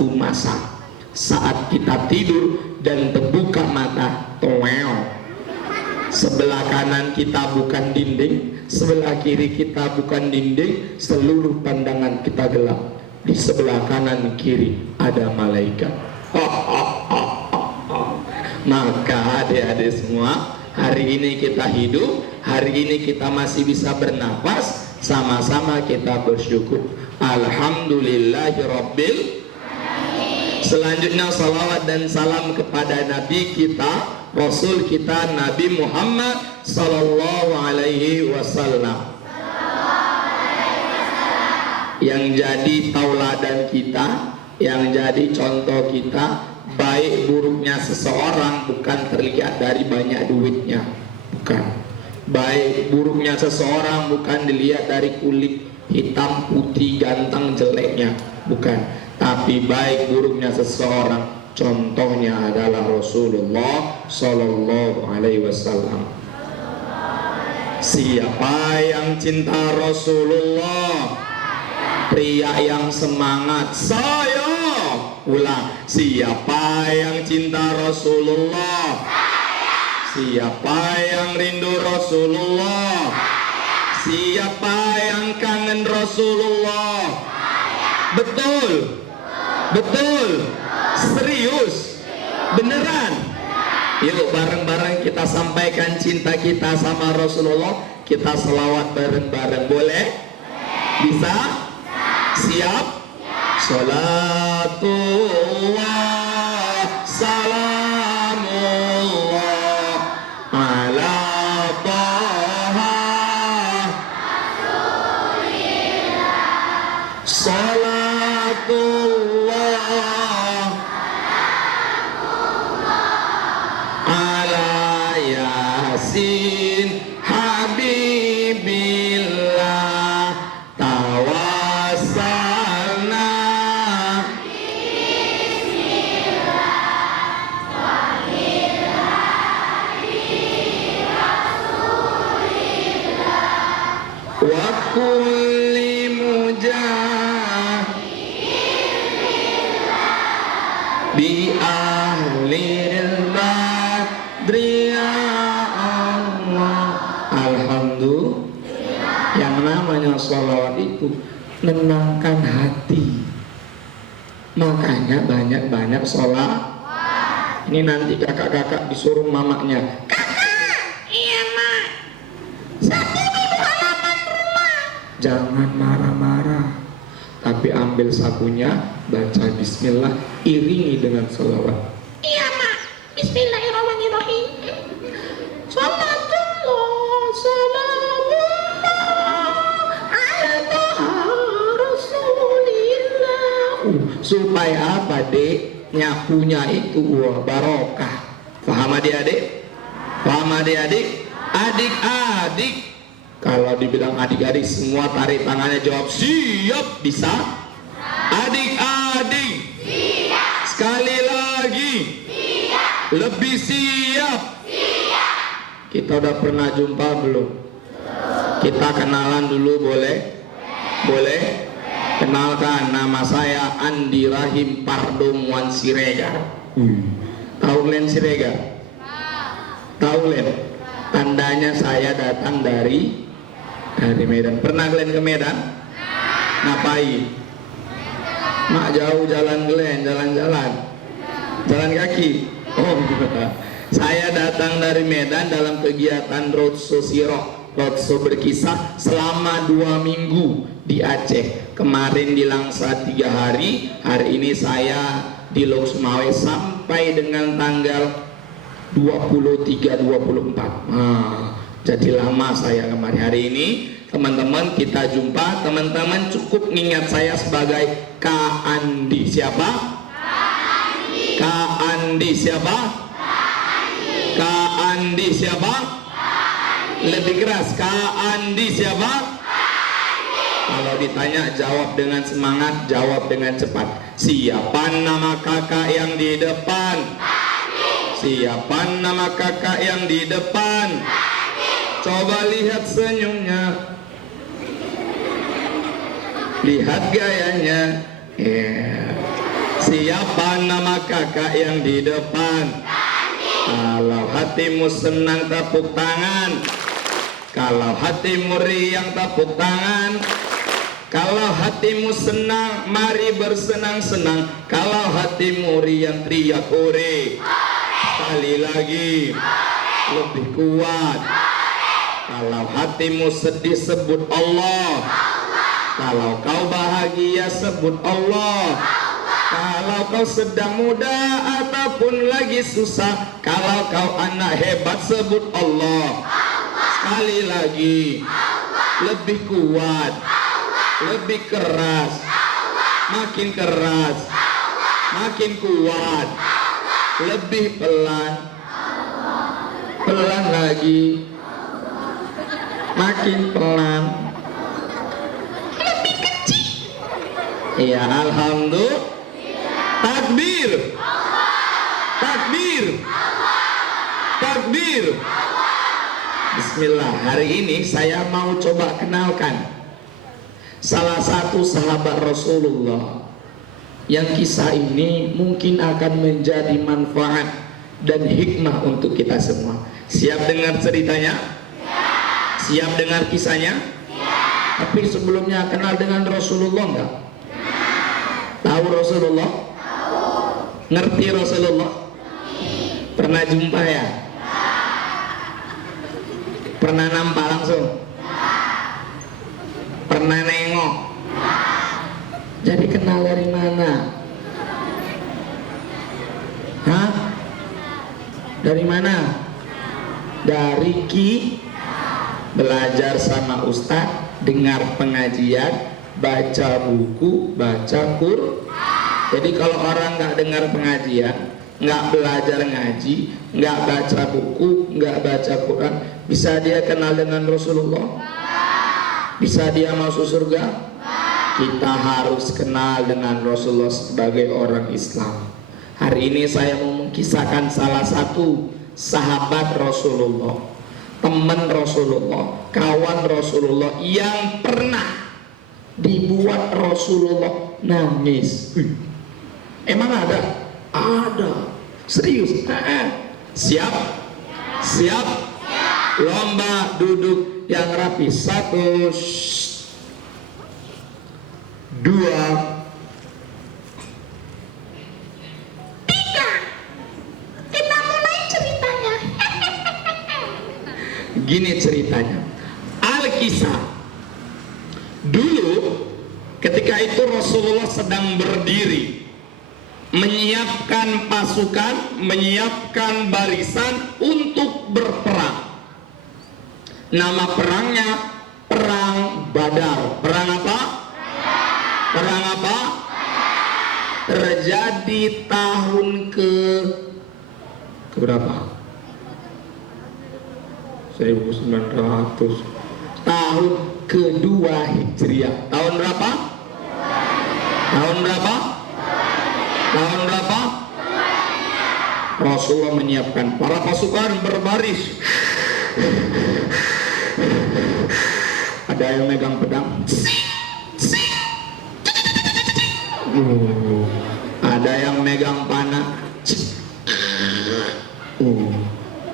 satu masa saat kita tidur dan terbuka mata, toel, sebelah kanan kita bukan dinding, sebelah kiri kita bukan dinding, seluruh pandangan kita gelap. Di sebelah kanan kiri ada malaikat. Maka adik-adik semua, hari ini kita hidup, hari ini kita masih bisa bernapas, sama-sama kita bersyukur. Alhamdulillahirabbil. Selanjutnya salawat dan salam kepada Nabi kita, Rasul kita, Nabi Muhammad sallallahu alaihi wasallam, yang jadi tauladan kita, yang jadi contoh kita. Baik buruknya seseorang bukan terlihat dari banyak duitnya, bukan. Baik buruknya seseorang bukan dilihat dari kulit hitam, putih, ganteng, jeleknya, bukan. Tapi baik buruknya seseorang, contohnya adalah Rasulullah Sallallahu Alaihi Wasallam. Siapa yang cinta Rasulullah, pria yang semangat, saya. Ulang, siapa yang cinta Rasulullah? Siapa yang rindu Rasulullah? Siapa yang kangen Rasulullah? Betul? Betul? Serius? Beneran? Yuk bareng-bareng kita sampaikan cinta kita sama Rasulullah. Kita selawat bareng-bareng, boleh? Bisa? Siap? Salatullah salamullah ala Taha Rasulillah. Salatullah ala Yasin Habibillah. Tawassalna wa kulli mujahidin bi ahlil badri ya Allah. Alhamdulillah, yang namanya sholawat itu menenangkan hati. Makanya banyak-banyak sholat. Ini nanti kakak-kakak disuruh mamanya, jangan marah-marah, tapi ambil sapunya, baca bismillah, iringi dengan salawat. Iya mak, bismillahirrahmanirrahim. Salatullah salamullah ala Taha Rasulillah. Supaya apa dek? Nyapunya itu barokah. Paham adik-adik? Paham adik-adik? Adik-adik, kalau dibilang adik-adik semua tarik tangannya, jawab siap. Bisa? Adik-adik, siap. Sekali lagi, siap. Lebih siap. Siap. Kita udah pernah jumpa belum? Kita kenalan dulu, boleh? Boleh? Kenalkan, nama saya Andi Rahim Pardo Muan Siregar. Tahu Len Siregar? Tahu Len? Tandanya saya datang dari Medan. Pernah Glenn ke Medan? Ngapain? Mak jauh jalan Glenn, jalan-jalan, jalan kaki. Oh, saya datang dari Medan dalam kegiatan roadshow Sirok, roadshow berkisah selama 2 minggu di Aceh. Kemarin di Langsa 3 hari, hari ini saya di Lok Sumawe sampai dengan tanggal 23-24. Jadi lama saya kemarin. Hari ini teman-teman kita jumpa. Teman-teman cukup ingat saya sebagai Kak Andi. Siapa? Kak Andi. Kak Andi siapa? Kak Andi. Kak Andi siapa? Kak Andi. Lebih keras, Kak Andi siapa? Kak Andi. Kalau ditanya jawab dengan semangat, jawab dengan cepat. Siapa nama kakak yang di depan? Siapa nama kakak yang di depan? Coba lihat senyumnya, lihat gayanya. Siapa nama kakak yang di depan? Kalau hatimu senang tepuk tangan. Kalau hatimu riang tepuk tangan. Kalau hatimu senang mari bersenang-senang. Kalau hatimu riang teriak hore. Sekali lagi, lebih kuat. Kalau hatimu sedih sebut Allah. Kalau kau bahagia sebut Allah. Kalau kau sedang muda ataupun lagi susah, kalau kau anak hebat sebut Allah. Sekali lagi, lebih kuat, lebih keras, makin keras, makin kuat, lebih pelan, pelan lagi, makin pelan, lebih kecil. Ya alhamdulillah. Takbir, takbir, takbir. Bismillah. Hari ini saya mau coba kenalkan salah satu sahabat Rasulullah yang kisah ini mungkin akan menjadi manfaat dan hikmah untuk kita semua. Siap dengar ceritanya? Siap dengar kisahnya? Tapi sebelumnya kenal dengan Rasulullah enggak? Tahu Rasulullah? Ngerti Rasulullah? Pernah jumpa ya? Pernah nampak langsung? Pernah nengok? Jadi kenal dari mana? Hah? Dari mana? Dari belajar sama Ustadz, dengar pengajian, baca buku, baca Quran. Jadi kalau orang nggak dengar pengajian, nggak belajar ngaji, nggak baca buku, nggak baca Quran, bisa dia kenal dengan Rasulullah? Bisa dia masuk surga? Kita harus kenal dengan Rasulullah sebagai orang Islam. Hari ini saya mau mengisahkan salah satu sahabat Rasulullah, teman Rasulullah, kawan Rasulullah yang pernah dibuat Rasulullah nangis. Emang ada? Ada. Serius? Siap? Siap? Lomba duduk yang rapi. 1, 2, 3. Kita mulai ceritanya. Gini ceritanya. Alkisah. Dulu ketika itu Rasulullah sedang berdiri menyiapkan pasukan, menyiapkan barisan untuk berperang. Nama perangnya Perang Badar. Perang apa? Perang apa? Terjadi tahun ke berapa? 1900. Tahun kedua Hijriah. Tahun berapa? Tahun berapa? Tahun berapa? Rasulullah menyiapkan para pasukan berbaris. Ada yang megang pedang. Ada yang megang panah.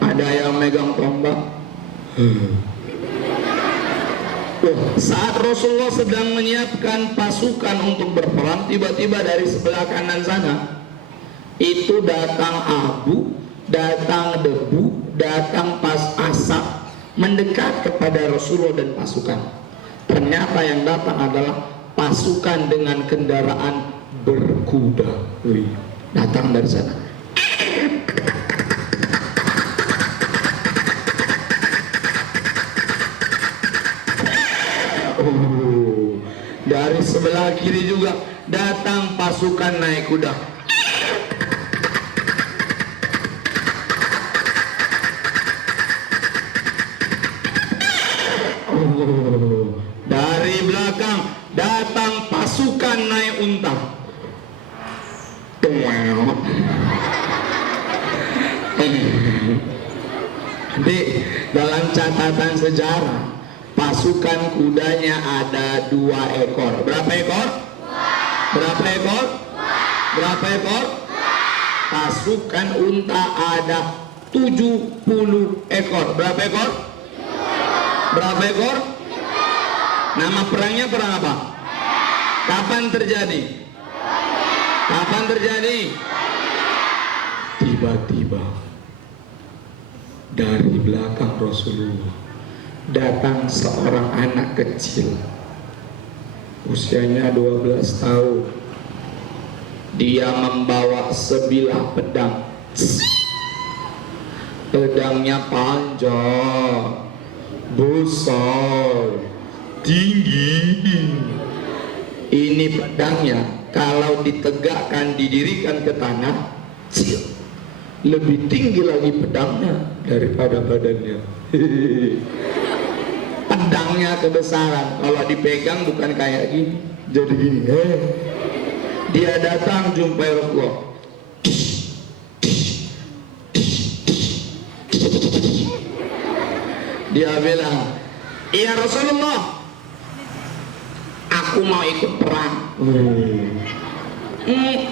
Ada yang megang tombak. Saat Rasulullah sedang menyiapkan pasukan untuk berperang, tiba-tiba dari sebelah kanan sana itu datang abu, datang debu, datang pas asap mendekat kepada Rasulullah dan pasukan. Ternyata yang datang adalah pasukan dengan kendaraan berkuda. Datang dari sana. Dari sebelah kiri juga datang pasukan naik kuda. Dari belakang datang pasukan naik unta. Jadi dalam catatan sejarah pasukan kudanya ada 2 ekor. Berapa ekor? Berapa ekor? Berapa ekor? Pasukan unta ada 70 ekor. Berapa ekor? Berapa ekor? Nama perangnya perang apa? Kapan terjadi? Kapan terjadi? Tiba-tiba dari belakang Rasulullah datang seorang anak kecil, usianya 12 tahun. Dia membawa sebilah pedang. Pedangnya panjang, besar, tinggi. Ini pedangnya kalau ditegakkan, didirikan ke tanah, lebih tinggi lagi pedangnya daripada badannya. Pedangnya kebesaran, kalau dipegang bukan kayak gini, jadi gini. Dia datang jumpai Rasulullah. Dia bilang, "Ya Rasulullah, aku mau ikut perang."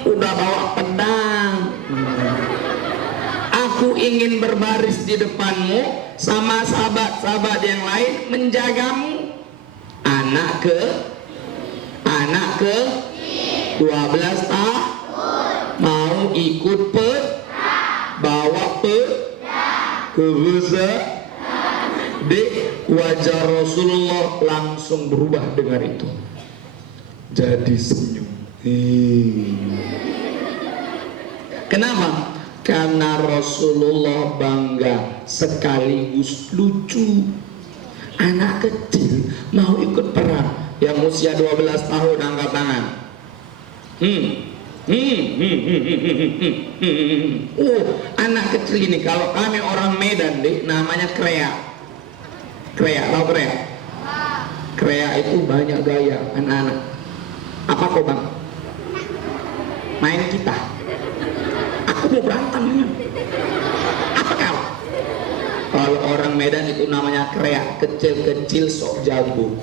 Udah bawa pedang. Aku ingin berbaris di depanmu sama sahabat-sahabat yang lain menjagamu. Anak ke 12 tahun mau ikut bawa kebesar. Dek, wajah Rasulullah langsung berubah dengar itu, jadi senyum. Kenapa? Karena Rasulullah bangga sekaligus lucu. Anak kecil mau ikut perang. Yang usia 12 tahun angkat tangan. Anak kecil ini, kalau kami orang Medan deh, namanya krea. Tahu krea? Krea itu banyak gaya anak-anak. Apa kok bang? Main kita. Aku mau berantem. Apa kau? Kalau orang Medan itu namanya krea, kecil-kecil sok jago.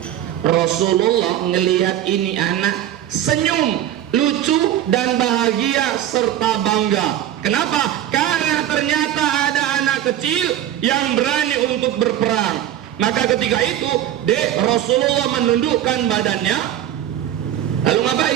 Rasulullah ngelihat ini anak senyum, lucu dan bahagia serta bangga. Kenapa? Karena ternyata ada anak kecil yang berani untuk berperang. Maka ketika itu Rasulullah menundukkan badannya, lalu ngapain?